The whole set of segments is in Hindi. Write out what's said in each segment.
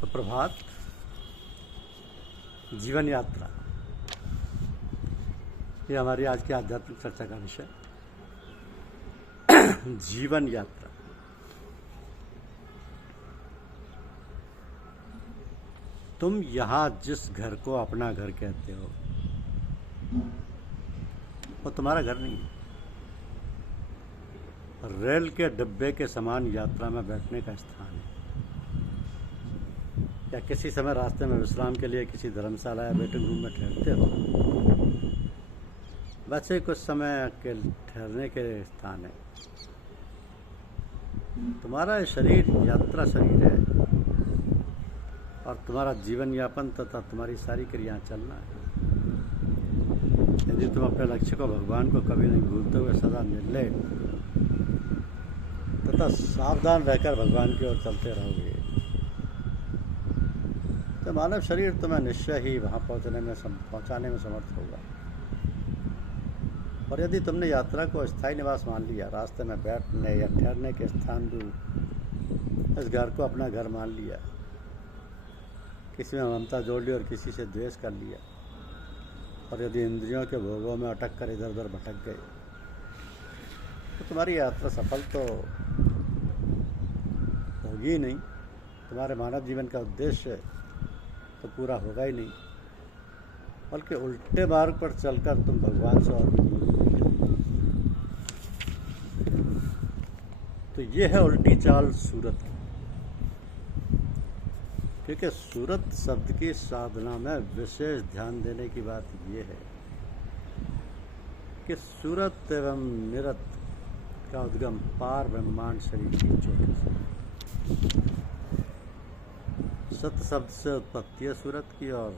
तो प्रभात, जीवन यात्रा, ये हमारी आज की आध्यात्मिक चर्चा का विषय। जीवन यात्रा। तुम यहाँ जिस घर को अपना घर कहते हो वो तुम्हारा घर नहीं है। रेल के डिब्बे के समान यात्रा में बैठने का स्थान है, या किसी समय रास्ते में विश्राम के लिए किसी धर्मशाला या वेटिंग रूम में ठहरते हो, वैसे ही कुछ समय के ठहरने के स्थान है। तुम्हारा शरीर यात्रा शरीर है और तुम्हारा जीवन यापन तथा तुम्हारी सारी क्रियाएं चलना है। यदि तुम अपने लक्ष्य को, भगवान को कभी नहीं भूलते हुए सदा निर्लय तथा सावधान रहकर भगवान की ओर चलते रहोगे तो मानव शरीर तुम्हें निश्चय ही वहां पहुंचाने में समर्थ होगा। और यदि तुमने यात्रा को स्थायी निवास मान लिया, रास्ते में बैठने या ठहरने के स्थान रूप इस घर को अपना घर मान लिया, किसी में ममता जोड़ ली और किसी से द्वेष कर लिया, और यदि इंद्रियों के भोगों में अटक कर इधर उधर भटक गए तो तुम्हारी यात्रा सफल तो होगी ही नहीं। तुम्हारे मानव जीवन का उद्देश्य तो पूरा होगा ही नहीं, बल्कि उल्टे मार्ग पर चलकर तुम भगवान से और भी दूर होगे। तो ये है उल्टी चाल सूरत की। क्योंकि सूरत शब्द की साधना में विशेष ध्यान देने की बात यह है कि सूरत एवं निरत का उद्गम पार ब्रह्मांड शरीर की चोटी से। सत शब्द से उत्पत्ति है सूरत की, और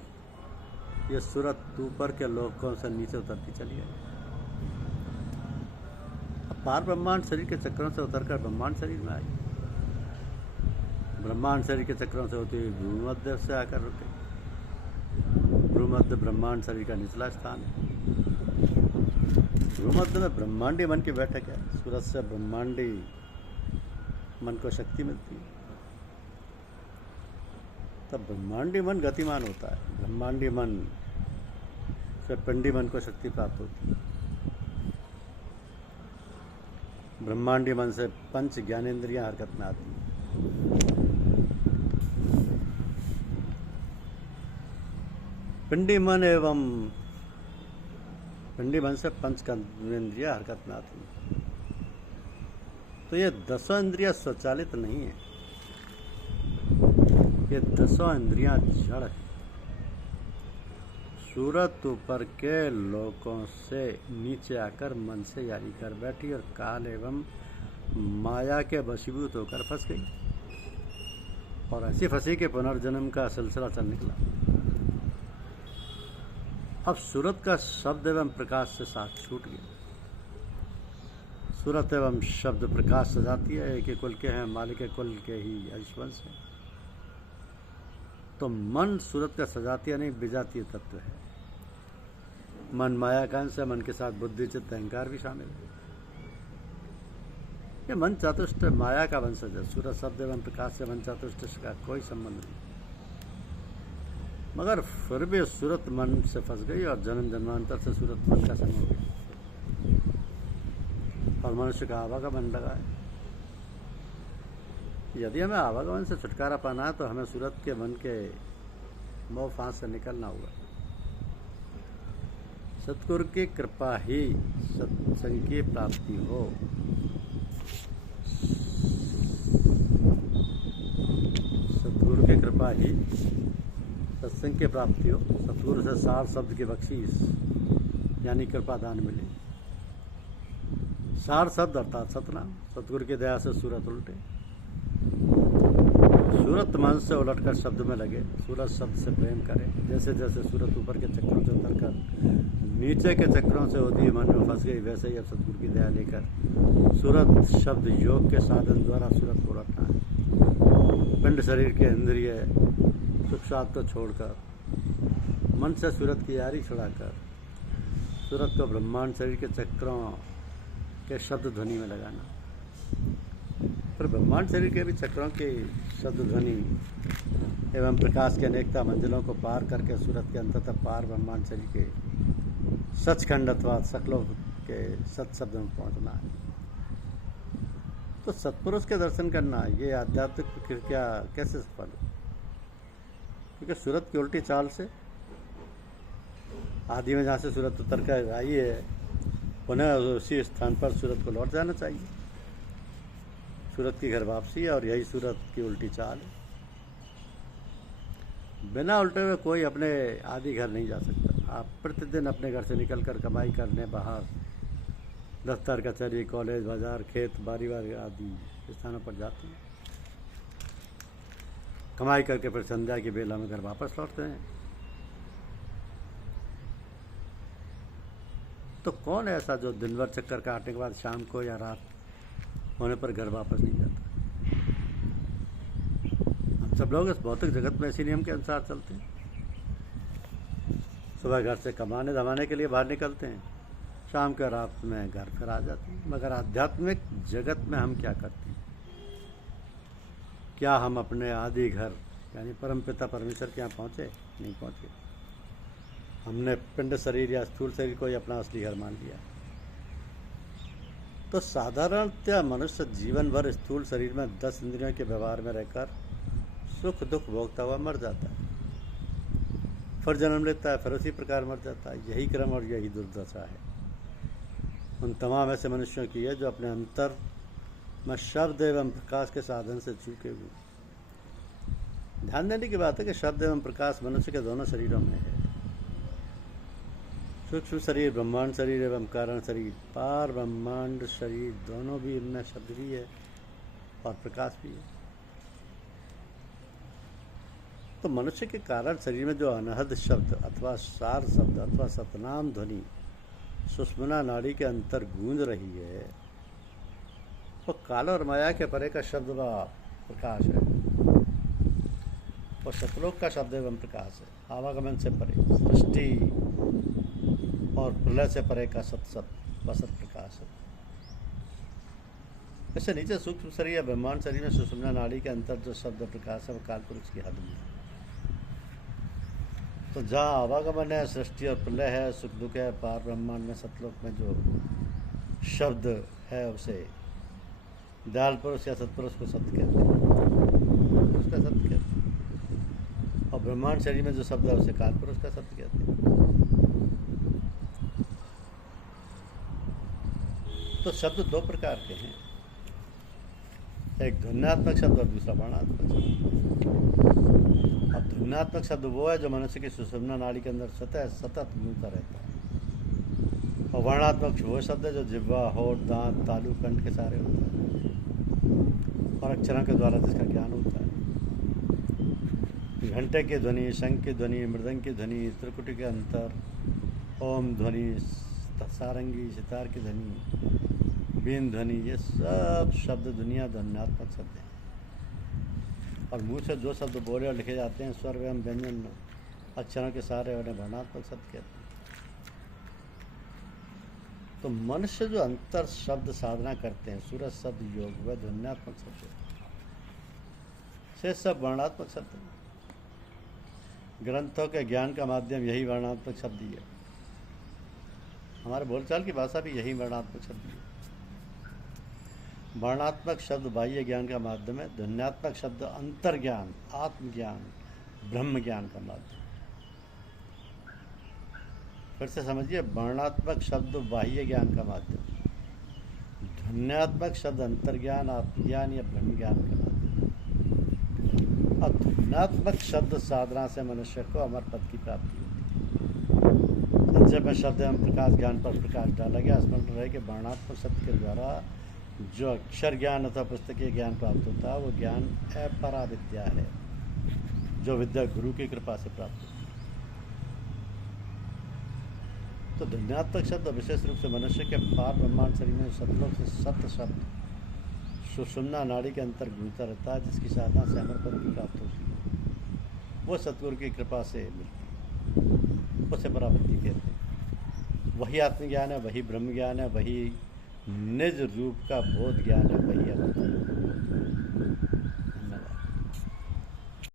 ये सूरत ऊपर के लोकों से नीचे उतरती चली है। पार ब्रह्मांड शरीर के चक्रों से उतरकर ब्रह्मांड शरीर में आई। ब्रह्मांड शरीर के चक्रों से होती हुई भूमध्य से आकर रुके। भूमध्य ब्रह्मांड शरीर का निचला स्थान है। भूमध्य में ब्रह्मांडी मन की बैठक है। सूरत से ब्रह्मांडी मन को शक्ति मिलती है, तब ब्रह्मांडी मन गतिमान होता है। ब्रह्मांडी मन से पिंडी मन को शक्ति प्राप्त होती है। ब्रह्मांडी मन से पंच ज्ञानेंद्रियां हरकत में आती हैं। पिंडी मन से पंच कर्मेंद्रियां हरकत में आती हैं। तो ये दसों इंद्रियां स्वचालित नहीं है, ये दसों इंद्रियां जड़ है। सूरत ऊपर के लोकों से नीचे आकर मन से यारी कर बैठी और काल एवं माया के वशीभूत होकर फंस गई, और ऐसी फंसी के पुनर्जन्म का सिलसिला चल निकला। अब सूरत का शब्द एवं प्रकाश से साथ छूट गया। सूरत एवं शब्द प्रकाश सजाती है, एक ही कुल के हैं, मालिक के कुल के ही अंशवंश है। तो मन सूरत का सजातीय नहीं विजातीय तत्व है। मन माया का अंश है, मन के साथ बुद्धि चित्त अहंकार भी शामिल है। ये मन चातुष्ट माया का वंशज है। सूरत शब्द एवं प्रकाश से मन चातुष्ट का कोई संबंध नहीं, मगर फिर भी सूरत मन से फंस गई और जन्म जन्मांतर से सूरत मन का संग हो गया, और मनुष्य का आवागमन लगा है। यदि हमें आवागमन से छुटकारा पाना है तो हमें सूरत के मन के मोह फांस से निकलना होगा। सतगुरु की कृपा ही सत्संग की प्राप्ति हो। सतगुरु की कृपा ही सत्संग की प्राप्ति हो। सतगुरु से सार शब्द की बख्शीश यानी कृपा दान मिले। सार शब्द अर्थात सतनाम। सतगुरु की दया से सूरत उल्टे। सूरत मन से उलटकर शब्द में लगे। सूरत शब्द से प्रेम करें। जैसे जैसे सूरत ऊपर के चक्रों से उतरकर नीचे के चक्रों से होती हुई मन में फंस गई, वैसे ही अब सतगुरु की दया लेकर सूरत शब्द योग के साधन द्वारा सूरत को उलटना है। पिंड शरीर के इंद्रिय सुख स्वाद को छोड़कर मन से सूरत की यारी छुड़ाकर सूरत को ब्रह्मांड शरीर के चक्रों के शब्द ध्वनि में लगाना। पर ब्रह्मांड शरीर के भी चक्रों की शब्द ध्वनि एवं प्रकाश की अनेकता मंजिलों को पार करके सूरत के अंततः पार ब्रह्मांड शरीर के सचखंड अथवा सकलों के सत शब्द में पहुंचना है। तो सत्पुरुष के दर्शन करना, ये आध्यात्मिक प्रक्रिया कैसे सफल हो? क्योंकि सूरत की उल्टी चाल से आदि में जहाँ से सूरत उतर कर आई है, पुनः उसी स्थान पर सूरत को लौट जाना चाहिए। सूरत की घर वापसी है और यही सूरत की उल्टी चाल है। बिना उल्टे हुए कोई अपने आदि घर नहीं जा सकता। आप प्रतिदिन अपने घर से निकलकर कमाई करने बाहर दफ्तर, कचहरी, कॉलेज, बाजार, खेत, बारी आदि स्थानों पर जाते हैं। कमाई करके फिर संध्या की बेला में घर वापस लौटते हैं। तो कौन है ऐसा जो दिन भर चक्कर काटने के बाद शाम को या रात होने पर घर वापस नहीं जाता? हम सब लोग इस भौतिक जगत में इसी नियम के अनुसार चलते हैं। सुबह घर से कमाने धमाने के लिए बाहर निकलते हैं, शाम के रात में घर फिर आ जाते हैं। मगर आध्यात्मिक जगत में हम क्या करते हैं? क्या हम अपने आदि घर यानी परमपिता परमेश्वर के यहाँ पहुँचे? नहीं पहुँचे। हमने पिंड शरीर या स्थूल शरीर को ही अपना असली घर मान लिया। तो साधारणतः मनुष्य जीवन भर स्थूल शरीर में 10 इंद्रियों के व्यवहार में रहकर सुख दुख भोगता हुआ मर जाता है, फिर जन्म लेता है, फिर उसी प्रकार मर जाता है। यही क्रम और यही दुर्दशा है उन तमाम ऐसे मनुष्यों की है जो अपने अंतर में शब्द एवं प्रकाश के साधन से चूके हुए। ध्यान देने की बात है कि शब्द एवं प्रकाश मनुष्य के दोनों शरीरों में है। सूक्ष्म शरीर, ब्रह्मांड शरीर एवं कारण शरीर, पार ब्रह्मांड शरीर, दोनों भी इनमें शब्द भी है और प्रकाश भी है। तो मनुष्य के कारण शरीर में जो अनहद शब्द अथवा सार शब्द अथवा सतनाम ध्वनि सुषुम्ना नाड़ी के अंतर गूंज रही है, वो काल और माया के परे का शब्द व प्रकाश है। और सतलोक का शब्द एवं प्रकाश है। आवागमन से परे, सृष्टि और प्रलय से परे का सत प्रकाश है। ऐसे नीचे सूक्ष्म शरीर या ब्रह्मांड शरीर में सुषुम्ना नाड़ी के अंतर जो शब्द प्रकाश है वो काल पुरुष की हद में है। तो जहाँ आवागमन है, सृष्टि और प्रलय है, सुख दुख है, पार ब्रह्मांड में सतलोक में जो शब्द है उसे दयाल पुरुष या सत्पुरुष को सत्य कहते हैं, पुरुष का सत्य कहते हैं। और ब्रह्मांड शरीर में जो शब्द है उसे काल पुरुष का सत्य कहते हैं। तो शब्द दो प्रकार के हैं, एक ध्वन्यात्मक शब्द और दूसरा वर्णात्मक शब्द। अब ध्वन्यात्मक शब्द वो है जो मनुष्य की सुषुम्ना नाड़ी के अंदर सतत गूंजता रहता है, और वर्णात्मक वो शब्द है जो जिह्वा, होठ, दांत, तालु, कंठ के सारे होता है और अक्षरों के द्वारा जिसका ज्ञान होता है। घंटे की ध्वनि, शंख की ध्वनि, मृदंग की ध्वनि, त्रिकुटी के अंतर, ओम ध्वनि, सारंगी, सितार की ध्वनि, बीन ध्वनि, ये सब शब्द दुनिया ध्वन्यात्मक शब्द हैं। और मुँह से जो शब्द बोले और लिखे जाते हैं, स्वर एवं व्यंजन अक्षरों के सारे उन्हें वर्णात्मक शब्द कहते हैं। तो मनुष्य जो अंतर शब्द साधना करते हैं, सूरज शब्द योग, वह ध्वन्यात्मक शब्द है, शेष सब वर्णात्मक शब्द है। ग्रंथों के ज्ञान का माध्यम यही वर्णात्मक शब्द ही है। हमारे बोलचाल की भाषा भी यही वर्णात्मक शब्द है। वर्णात्मक शब्द बाह्य ज्ञान का माध्यम है, ध्वन्यात्मक शब्द अंतर ज्ञान, आत्मज्ञान, ब्रह्म ज्ञान का माध्यम। फिर से समझिए, वर्णात्मक शब्द बाह्य ज्ञान का माध्यम, ध्वन्यात्मक शब्द अंतर्ज्ञान, आत्मज्ञान या ब्रह्म ज्ञान का माध्यम। और ध्वन्यात्मक शब्द साधना से मनुष्य को अमर पद की प्राप्ति होती है। जब में शब्द एवं प्रकाश ज्ञान पर प्रकाश डाला गया, स्मरण रहे कि वर्णात्मक शब्द के द्वारा जो अक्षर ज्ञान अथवा पुस्तकीय ज्ञान प्राप्त होता है वो ज्ञान अपरा विद्या है, जो विद्या गुरु की कृपा से प्राप्त होती है। तो ध्वन्यात्मक शब्द विशेष रूप से मनुष्य के पार ब्रह्मांड शरीर में सतलोक से सत शब्द सुषुम्ना नाड़ी के अंतर गूंजता रहता है, जिसकी साधना से अमर पद की प्राप्त होती है। वो सतगुरु की कृपा से मिलती है, उसे परावृत्ति कहते हैं। वही आत्मज्ञान है, वही ब्रह्म ज्ञान है, वही निज रूप का बोध ज्ञान है, वही अमर